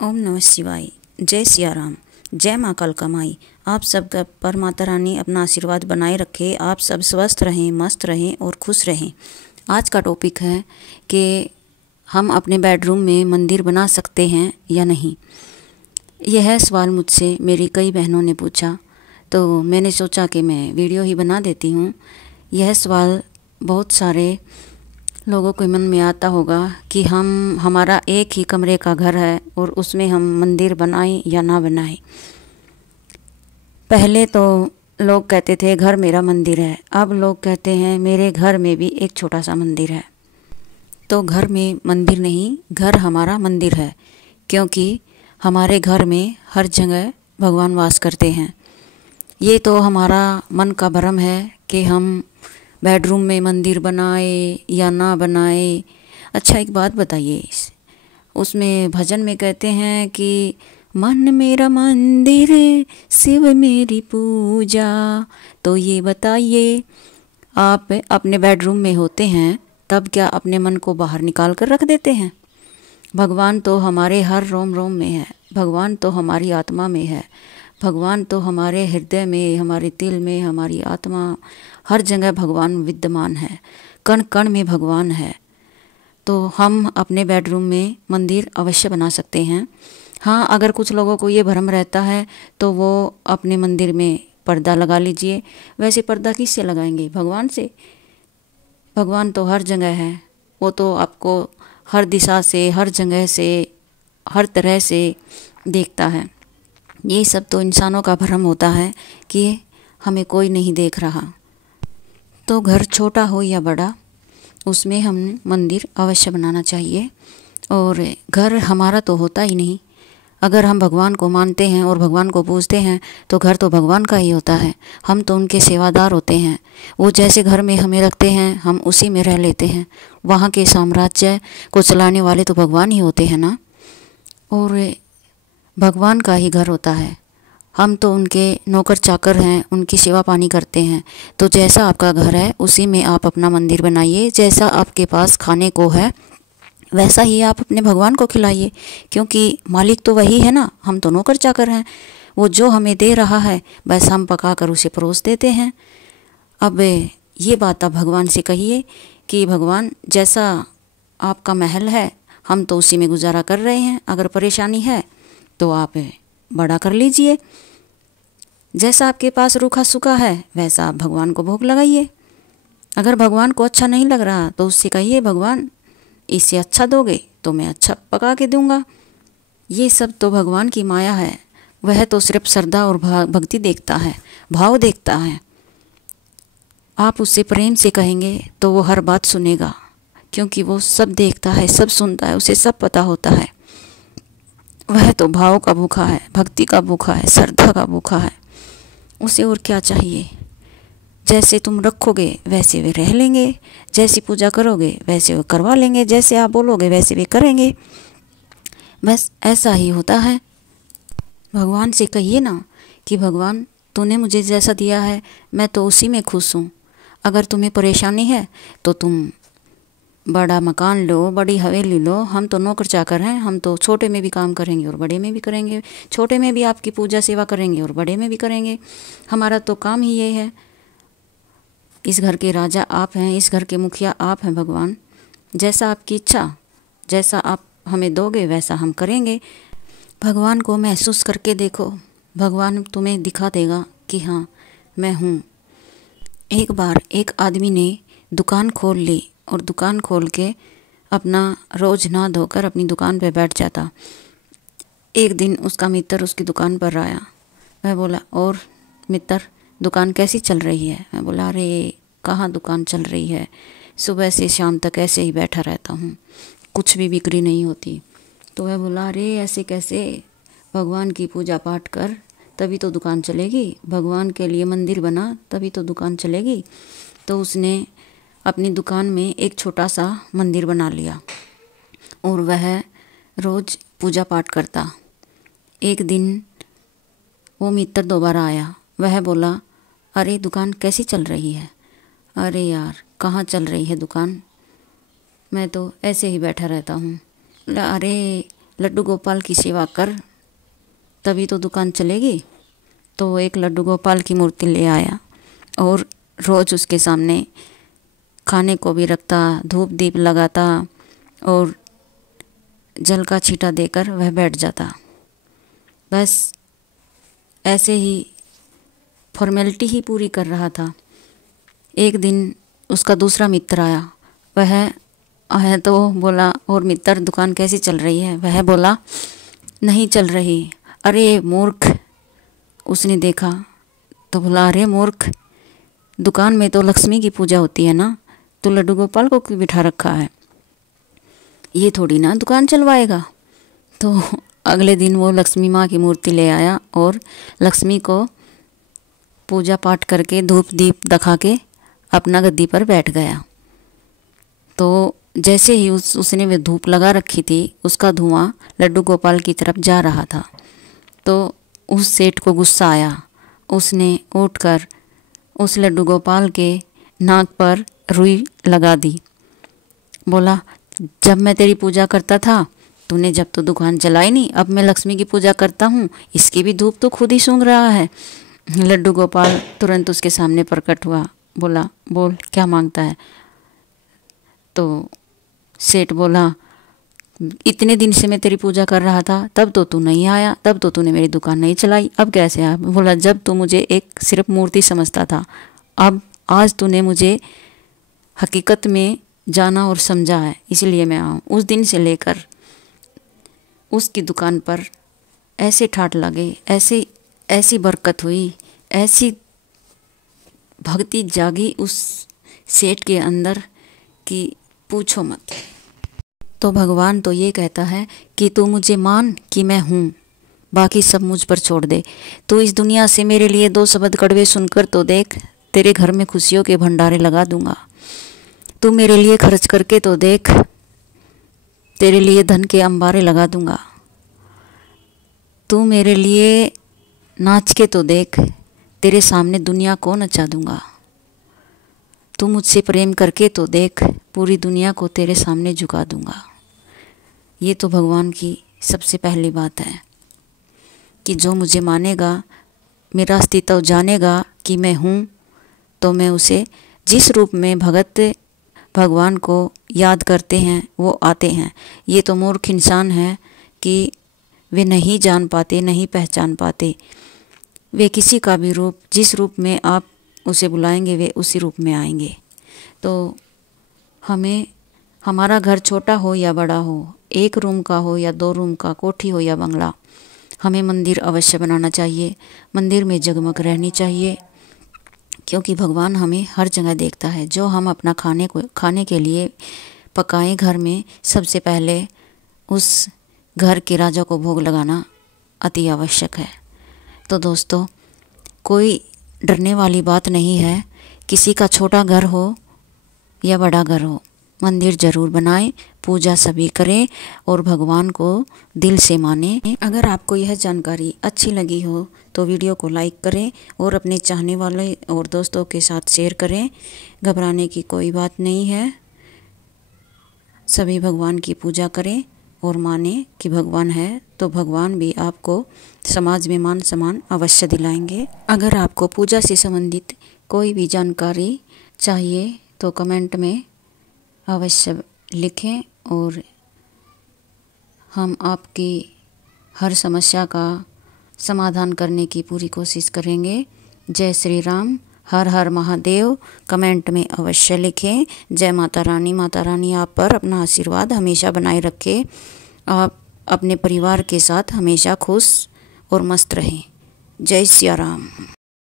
ओम नमः शिवाय। जय सिया राम। जय माँ कालका माई। आप सबका परमाता रानी अपना आशीर्वाद बनाए रखे। आप सब स्वस्थ रहें, मस्त रहें और खुश रहें। आज का टॉपिक है कि हम अपने बेडरूम में मंदिर बना सकते हैं या नहीं। यह सवाल मुझसे मेरी कई बहनों ने पूछा, तो मैंने सोचा कि मैं वीडियो ही बना देती हूँ। यह सवाल बहुत सारे लोगों के मन में आता होगा कि हमारा एक ही कमरे का घर है और उसमें हम मंदिर बनाएं या ना बनाएं। पहले तो लोग कहते थे घर मेरा मंदिर है, अब लोग कहते हैं मेरे घर में भी एक छोटा सा मंदिर है। तो घर में मंदिर नहीं, घर हमारा मंदिर है, क्योंकि हमारे घर में हर जगह भगवान वास करते हैं। ये तो हमारा मन का भ्रम है कि हम बेडरूम में मंदिर बनाए या ना बनाए। अच्छा, एक बात बताइए, उसमें भजन में कहते हैं कि मन मेरा मंदिर, शिव मेरी पूजा। तो ये बताइए, आप अपने बेडरूम में होते हैं तब क्या अपने मन को बाहर निकाल कर रख देते हैं? भगवान तो हमारे हर रोम रोम में है, भगवान तो हमारी आत्मा में है, भगवान तो हमारे हृदय में, हमारे दिल में, हमारी आत्मा, हर जगह भगवान विद्यमान है। कण कण में भगवान है। तो हम अपने बेडरूम में मंदिर अवश्य बना सकते हैं। हाँ, अगर कुछ लोगों को ये भ्रम रहता है तो वो अपने मंदिर में पर्दा लगा लीजिए। वैसे पर्दा किससे लगाएंगे? भगवान से। भगवान तो हर जगह है, वो तो आपको हर दिशा से, हर जगह से, हर तरह से देखता है। ये सब तो इंसानों का भ्रम होता है कि हमें कोई नहीं देख रहा। तो घर छोटा हो या बड़ा, उसमें हम मंदिर अवश्य बनाना चाहिए। और घर हमारा तो होता ही नहीं। अगर हम भगवान को मानते हैं और भगवान को पूजते हैं तो घर तो भगवान का ही होता है। हम तो उनके सेवादार होते हैं। वो जैसे घर में हमें रखते हैं, हम उसी में रह लेते हैं। वहाँ के साम्राज्य को चलाने वाले तो भगवान ही होते हैं ना। और भगवान का ही घर होता है। हम तो उनके नौकर चाकर हैं, उनकी सेवा पानी करते हैं। तो जैसा आपका घर है उसी में आप अपना मंदिर बनाइए। जैसा आपके पास खाने को है वैसा ही आप अपने भगवान को खिलाइए, क्योंकि मालिक तो वही है ना, हम तो नौकर चाकर हैं। वो जो हमें दे रहा है बस हम पका कर उसे परोस देते हैं। अब ये बात आप भगवान से कहिए कि भगवान, जैसा आपका महल है हम तो उसी में गुजारा कर रहे हैं। अगर परेशानी है तो आप बड़ा कर लीजिए। जैसा आपके पास रूखा सूखा है वैसा आप भगवान को भोग लगाइए। अगर भगवान को अच्छा नहीं लग रहा तो उससे कहिए, भगवान इससे अच्छा दोगे तो मैं अच्छा पका के दूंगा। ये सब तो भगवान की माया है। वह तो सिर्फ श्रद्धा और भक्ति देखता है, भाव देखता है। आप उससे प्रेम से कहेंगे तो वो हर बात सुनेगा, क्योंकि वो सब देखता है, सब सुनता है, उसे सब पता होता है। वह तो भाव का भूखा है, भक्ति का भूखा है, श्रद्धा का भूखा है। उसे और क्या चाहिए? जैसे तुम रखोगे वैसे वे रह लेंगे, जैसी पूजा करोगे वैसे वे करवा लेंगे, जैसे आप बोलोगे वैसे वे करेंगे। बस ऐसा ही होता है। भगवान से कहिए ना कि भगवान, तूने मुझे जैसा दिया है मैं तो उसी में खुश हूँ। अगर तुम्हें परेशानी है तो तुम बड़ा मकान लो, बड़ी हवेली लो। हम तो नौकर चाकर हैं, हम तो छोटे में भी काम करेंगे और बड़े में भी करेंगे। छोटे में भी आपकी पूजा सेवा करेंगे और बड़े में भी करेंगे। हमारा तो काम ही ये है। इस घर के राजा आप हैं, इस घर के मुखिया आप हैं भगवान। जैसा आपकी इच्छा, जैसा आप हमें दोगे वैसा हम करेंगे। भगवान को महसूस करके देखो, भगवान तुम्हें दिखा देगा कि हाँ मैं हूँ। एक बार एक आदमी ने दुकान खोल ली और दुकान खोल के अपना रोज़ नहा धोकर अपनी दुकान पे बैठ जाता। एक दिन उसका मित्र उसकी दुकान पर आया। वह बोला, और मित्र दुकान कैसी चल रही है? मैं बोला, अरे कहाँ दुकान चल रही है, सुबह से शाम तक ऐसे ही बैठा रहता हूँ, कुछ भी बिक्री नहीं होती। तो वह बोला, अरे ऐसे कैसे? भगवान की पूजा पाठ कर तभी तो दुकान चलेगी, भगवान के लिए मंदिर बना तभी तो दुकान चलेगी। तो उसने अपनी दुकान में एक छोटा सा मंदिर बना लिया और वह रोज़ पूजा पाठ करता। एक दिन वो मित्र दोबारा आया। वह बोला, अरे दुकान कैसी चल रही है? अरे यार कहाँ चल रही है दुकान, मैं तो ऐसे ही बैठा रहता हूँ। अरे लड्डू गोपाल की सेवा कर, तभी तो दुकान चलेगी। तो वो एक लड्डू गोपाल की मूर्ति ले आया और रोज़ उसके सामने खाने को भी रखता, धूप दीप लगाता और जल का छींटा देकर वह बैठ जाता। बस ऐसे ही फॉर्मेलिटी ही पूरी कर रहा था। एक दिन उसका दूसरा मित्र आया। वह आया तो बोला, और मित्र दुकान कैसी चल रही है? वह बोला, नहीं चल रही। अरे मूर्ख! उसने देखा तो बोला, अरे मूर्ख, दुकान में तो लक्ष्मी की पूजा होती है ना, तो लड्डू गोपाल को क्यों बिठा रखा है? ये थोड़ी ना दुकान चलवाएगा। तो अगले दिन वो लक्ष्मी माँ की मूर्ति ले आया और लक्ष्मी को पूजा पाठ करके धूप दीप दिखा के अपना गद्दी पर बैठ गया। तो जैसे ही उसने वे धूप लगा रखी थी, उसका धुआं लड्डू गोपाल की तरफ जा रहा था। तो उस सेठ को गुस्सा आया। उसने उठकर उस लड्डू गोपाल के नाक पर रुई लगा दी। बोला, जब मैं तेरी पूजा करता था तूने जब तो दुकान चलाई नहीं, अब मैं लक्ष्मी की पूजा करता हूँ, इसकी भी धूप तो खुद ही सूंघ रहा है। लड्डू गोपाल तुरंत उसके सामने प्रकट हुआ। बोला, बोल क्या मांगता है? तो सेठ बोला, इतने दिन से मैं तेरी पूजा कर रहा था, तब तो तू नहीं आया, तब तो तूने मेरी दुकान नहीं चलाई, अब कैसे आया? बोला, जब तू मुझे एक सिर्फ मूर्ति समझता था, अब आज तूने मुझे हकीकत में जाना और समझा है, इसलिए मैं आऊँ। उस दिन से लेकर उसकी दुकान पर ऐसे ठाठ लगे, ऐसी बरकत हुई, ऐसी भक्ति जागी उस सेठ के अंदर कि पूछो मत। तो भगवान तो ये कहता है कि तू मुझे मान कि मैं हूँ, बाकी सब मुझ पर छोड़ दे। तो इस दुनिया से मेरे लिए 2 शब्द कड़वे सुनकर तो देख, तेरे घर में खुशियों के भंडारे लगा दूंगा। तू मेरे लिए खर्च करके तो देख, तेरे लिए धन के अंबारे लगा दूंगा। तू मेरे लिए नाच के तो देख, तेरे सामने दुनिया को नचा दूंगा। तू मुझसे प्रेम करके तो देख, पूरी दुनिया को तेरे सामने झुका दूंगा। ये तो भगवान की सबसे पहली बात है कि जो मुझे मानेगा, मेरा अस्तित्व जानेगा कि मैं हूँ, तो मैं उसे जिस रूप में भगत भगवान को याद करते हैं वो आते हैं। ये तो मूर्ख इंसान है कि वे नहीं जान पाते, नहीं पहचान पाते। वे किसी का भी रूप, जिस रूप में आप उसे बुलाएंगे वे उसी रूप में आएंगे। तो हमें, हमारा घर छोटा हो या बड़ा हो, 1 रूम का हो या 2 रूम का, कोठी हो या बंगला, हमें मंदिर अवश्य बनाना चाहिए। मंदिर में जगमग रहनी चाहिए, क्योंकि भगवान हमें हर जगह देखता है। जो हम अपना खाने के लिए पकाएं घर में, सबसे पहले उस घर के राजा को भोग लगाना अति आवश्यक है। तो दोस्तों, कोई डरने वाली बात नहीं है। किसी का छोटा घर हो या बड़ा घर हो, मंदिर जरूर बनाएं, पूजा सभी करें और भगवान को दिल से मानें। अगर आपको यह जानकारी अच्छी लगी हो तो वीडियो को लाइक करें और अपने चाहने वाले और दोस्तों के साथ शेयर करें। घबराने की कोई बात नहीं है। सभी भगवान की पूजा करें और माने कि भगवान है, तो भगवान भी आपको समाज में मान सम्मान अवश्य दिलाएंगे। अगर आपको पूजा से संबंधित कोई भी जानकारी चाहिए तो कमेंट में अवश्य लिखें और हम आपकी हर समस्या का समाधान करने की पूरी कोशिश करेंगे। जय श्री राम, हर हर महादेव कमेंट में अवश्य लिखें। जय माता रानी। माता रानी आप पर अपना आशीर्वाद हमेशा बनाए रखे। आप अपने परिवार के साथ हमेशा खुश और मस्त रहें। जय सिया राम।